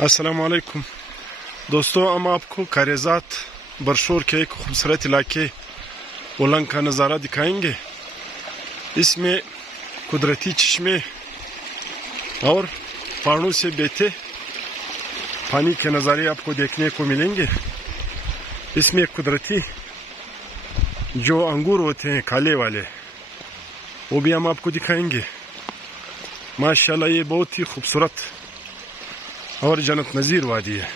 अस्सलाम वालेकुम दोस्तों, हम आपको कारेजात बरशोर के एक खूबसूरत इलाके उलंग का नज़ारा दिखाएंगे। इसमें कुदरती चश्मे और पहाड़ों से बहते पानी के नज़ारे आपको देखने को मिलेंगे। इसमें कुदरती जो अंगूर होते हैं काले वाले, वो भी हम आपको दिखाएंगे। माशाल्लाह ये बहुत ही खूबसूरत और जन्नत नज़ीर वादी है।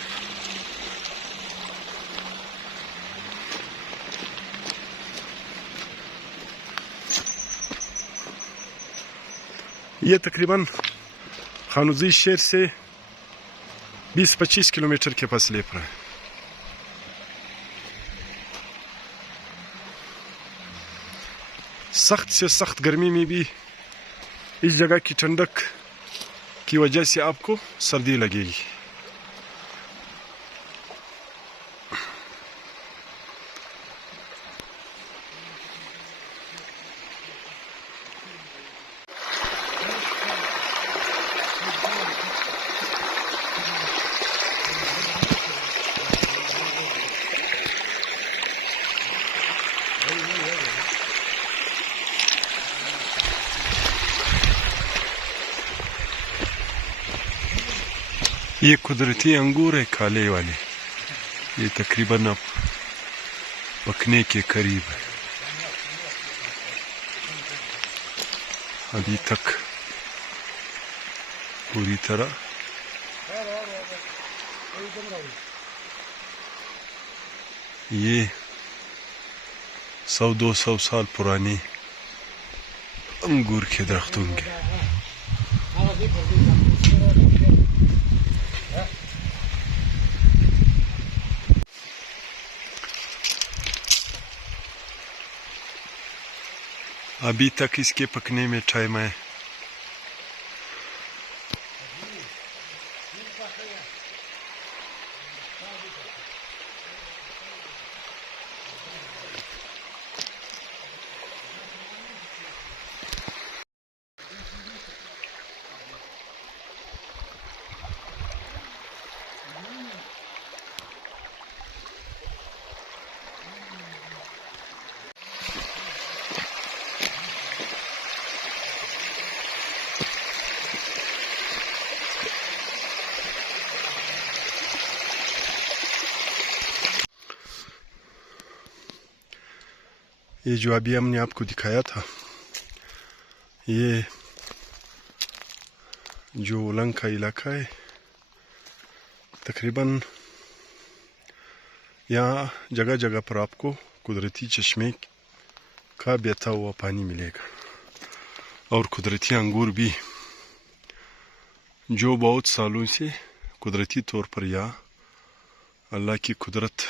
ये तकरीबन खानुजी शहर से 20-25 किलोमीटर के फासले पर है। सख्त से सख्त गर्मी में भी इस जगह की ठंडक की वजह से आपको सर्दी लगेगी। ये कुदरती अंगूर है काले वाले, ये तकरीबन अब पकने के करीब है। अभी तक पूरी तरह ये 100-200 साल पुराने अंगूर के दरख्त होंगे। अभी तक इसके पकने में टाइम है। ये जो अभी हमने आपको दिखाया था, ये जो उलंग का इलाका है, तकरीबन यहाँ जगह जगह पर आपको कुदरती चश्मे का बहता हुआ पानी मिलेगा और कुदरती अंगूर भी, जो बहुत सालों से कुदरती तौर पर या अल्लाह की कुदरत,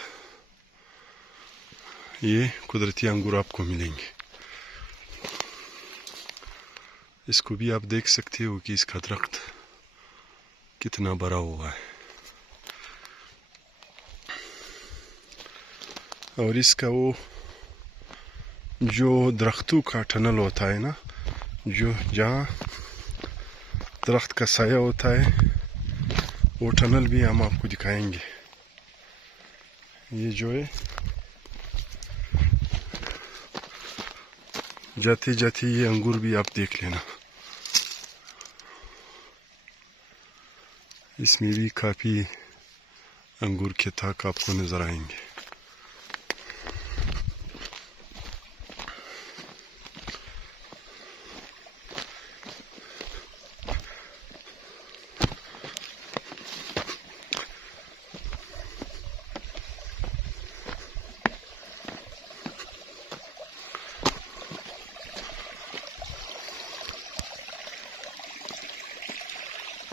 ये कुदरती अंगूर आपको मिलेंगे। इसको भी आप देख सकते हो कि इसका दरख्त कितना बड़ा हुआ है और इसका वो जो दरख्तों का टनल होता है ना, जो जहाँ दरख्त का साया होता है, वो टनल भी हम आपको दिखाएंगे। ये जो है जाते जाते ये अंगूर भी आप देख लेना। इसमें भी काफ़ी अंगूर के ताक आपको नज़र आएंगे।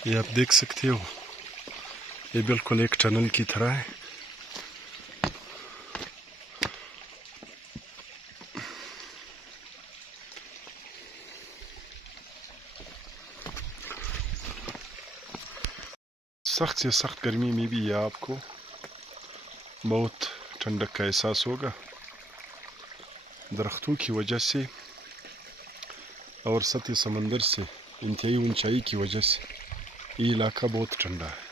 ये आप देख सकते हो, ये बिल्कुल एक टनल की तरह है। सख्त से सख्त गर्मी में भी यह आपको बहुत ठंडक का एहसास होगा। दरख्तों की वजह से और सतह समंदर से इंतहाई ऊंचाई की वजह से ये इलाका बहुत ठंडा है।